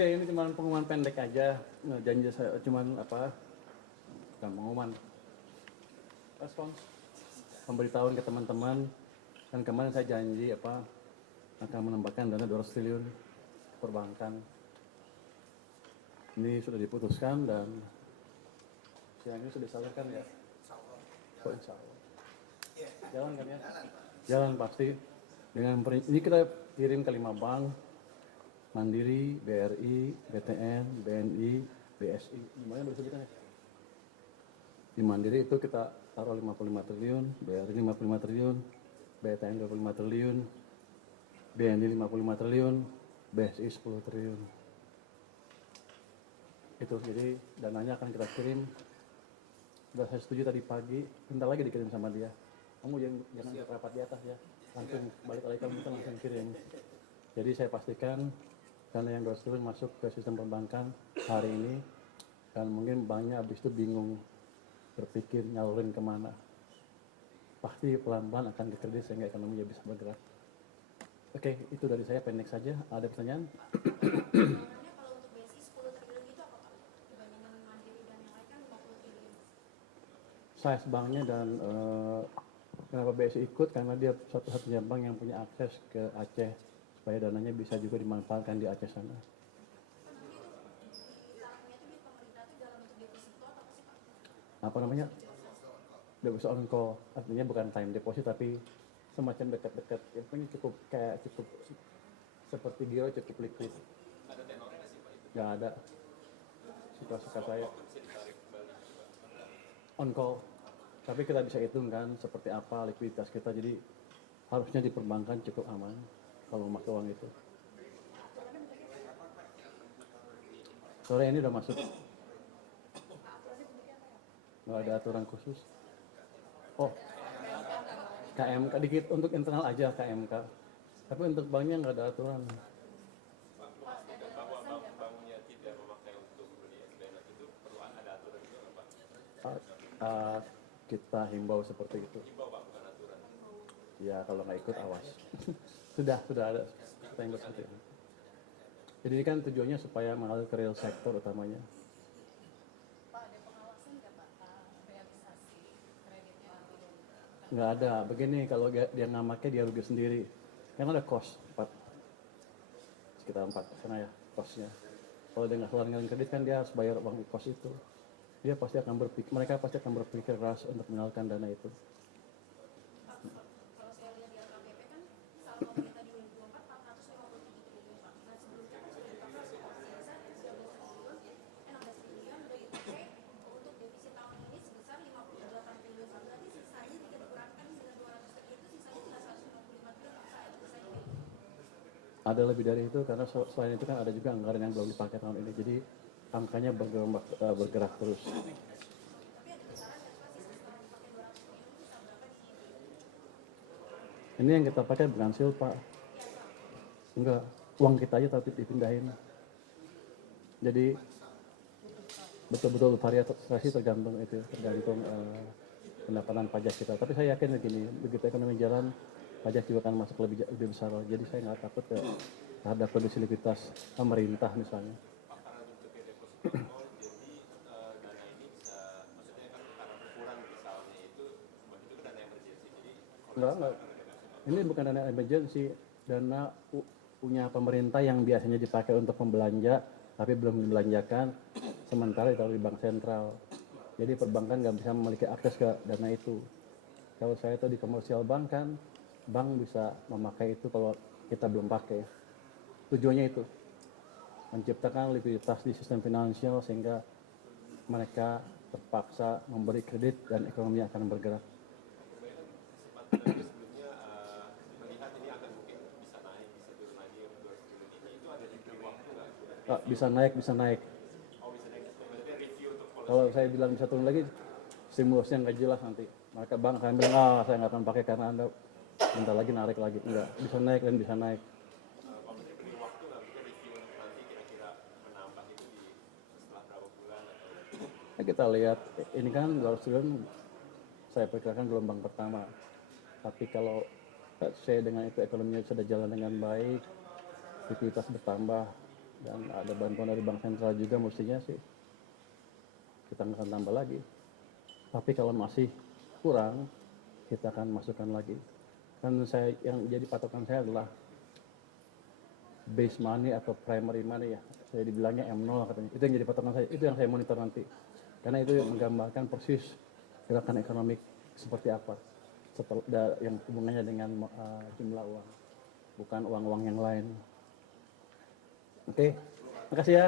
Oke, ini cuma pengumuman pendek aja. Nah, janji saya cuma apa? Bukan pengumuman. Respons. Pemberitahuan ke teman-teman. Dan kemarin saya janji apa? Akan menambahkan dana 200 triliun perbankan. Ini sudah diputuskan dan siang ini sudah disalurkan ya. Oh, insya Allah. Jalan kan ya? Jalan pasti. Ini kita kirim ke 5 bank. Mandiri, BRI, BTN, BNI, BSI. Gimana boleh sebutkan ya? Di Mandiri itu kita taruh 55 triliun, BRI 55 triliun, BTN 25 triliun, BNI 55 triliun, BSI 10 triliun. Itu jadi dananya akan kita kirim. Sudah saya setuju tadi pagi, bentar lagi dikirim sama dia. Kamu jangan rapat di atas ya, langsung balik lagi kamu kita langsung kirim. Jadi saya pastikan dana yang 200 triliun masuk ke sistem perbankan hari ini, dan mungkin banknya habis itu bingung berpikir nyalurin kemana. Pasti pelan-pelan akan ke kredit sehingga ekonominya bisa bergerak. Oke, itu dari saya pendek saja. Ada pertanyaan? Kalau untuk BSI 10 triliun itu apa Pak? Dibandingkan Mandiri dan yang lain kan 50 triliun. Size banknya dan kenapa BSI ikut karena dia satu-satunya bank yang punya akses ke Aceh supaya dananya bisa juga dimanfaatkan di Aceh sana. Nanti itu dilarangnya itu di pemerintah itu dalam bentuk deposito atau apa sih Pak? Apa namanya? Deposit on call, artinya bukan time deposit tapi semacam dekat-dekat. Yang punya cukup seperti giro, cukup liquid. Ada tenornya nggak sih Pak itu? Nggak ada. Suka-suka saya. Waktu bisa ditarik balik juga. On call. Tapi kita bisa hitung kan seperti apa likuiditas kita. Jadi harusnya di perbankan cukup aman kalau memakai uang itu. Sore ini udah masuk. Nggak ada aturan khusus. Oh, KMK dikit untuk internal aja KMK. Tapi untuk banknya nggak ada aturan. Bahwa bank-banknya tidak memakai untuk beli SDN itu perlu ada aturan juga nggak Pak? Kita himbau seperti itu. Himbau Pak, bukan aturan. Ya kalau nggak ikut awas. sudah ada kita himbau seperti itu. Jadi ini kan tujuannya supaya mengalir ke real sektor utamanya. Pak, ada pengawasan nggak Pak realisasi kreditnya? Nggak ada. Begini, kalau dia nggak pakai dia rugi sendiri. Kan ada cost 4, sekitar 4 sana ya costnya. Kalau dia nggak keluarin kredit kan dia harus bayar uang cost itu. Mereka pasti akan berpikir keras untuk menyalurkan dana itu. Pak, kalau saya lihat di LKPP kan saldo pemerintah di 2024 453 triliun Pak. Nah sebelumnya kan sudah dipakai sisa 16 triliun udah dipakai untuk defisit tahun ini sebesar 58 triliun Pak. Berarti sisanya jika dikurangkan dengan 200 triliun itu sisanya tinggal 165 triliun Pak. Saya itu saya kayak Ada lebih dari itu karena selain itu kan ada juga anggaran yang belum dipakai tahun ini. Jadi angkanya bergerak terus. tapi ada besaran nggak Pak sisa setelah dipakai 200 triliun sisa berapa di Ini yang kita pakai bukan sil Pak. Enggak, uang kita aja tapi dipindahin. Jadi betul-betul variasi tergantung pendapatan pajak kita. Tapi saya yakin begini, begitu ekonomi jalan, pajak juga akan masuk lebih besar. Jadi saya nggak takut terhadap kondisi likuiditas pemerintah misalnya. Pak, karena bentuknya deposito on call, jadi dana ini bisa, maksudnya kan karena berkurang misalnya itu ke dana emergency. Jadi Enggak. Ini bukan dana emergency, dana punya pemerintah yang biasanya dipakai untuk pembelanja, tapi belum dibelanjakan, sementara ditaruh di bank sentral. Jadi perbankan nggak bisa memiliki akses ke dana itu. Kalau saya itu di komersial bank kan, bank bisa memakai itu kalau kita belum pakai. Tujuannya itu, menciptakan likuiditas di sistem finansial sehingga mereka terpaksa memberi kredit dan ekonomi akan bergerak. kemudian sebelumnya melihat ini akan mungkin bisa naik, bisa turun lagi 200 triliun ini, itu ada review waktu nggak? Bisa naik. Oh bisa naik, berarti review untuk policy. Kalau saya bilang bisa turun lagi, stimulusnya nggak jelas nanti. Maka bank akan bilang, saya nggak akan pakai karena Anda bentar lagi narik lagi. Enggak, bisa naik dan bisa naik. Pak Menteri beri waktu nggak mungkin review untuk nanti kira-kira menambah itu setelah berapa bulan atau? Nah, kita lihat, ini kan 200 triliun saya perkirakan gelombang pertama. Tapi kalau saya dengan itu ekonominya sudah jalan dengan baik, likuiditas bertambah, dan ada bantuan dari bank sentral juga, mestinya sih kita nggak akan tambah lagi. Tapi kalau masih kurang, kita akan masukkan lagi. Kan saya yang jadi patokan saya adalah base money atau primary money ya. Saya dibilangnya M0 katanya. Itu yang jadi patokan saya. Itu yang saya monitor nanti. Karena itu menggambarkan persis gerakan ekonomi seperti apa. Setelah yang hubungannya dengan jumlah uang, bukan uang-uang yang lain. Oke, makasih ya.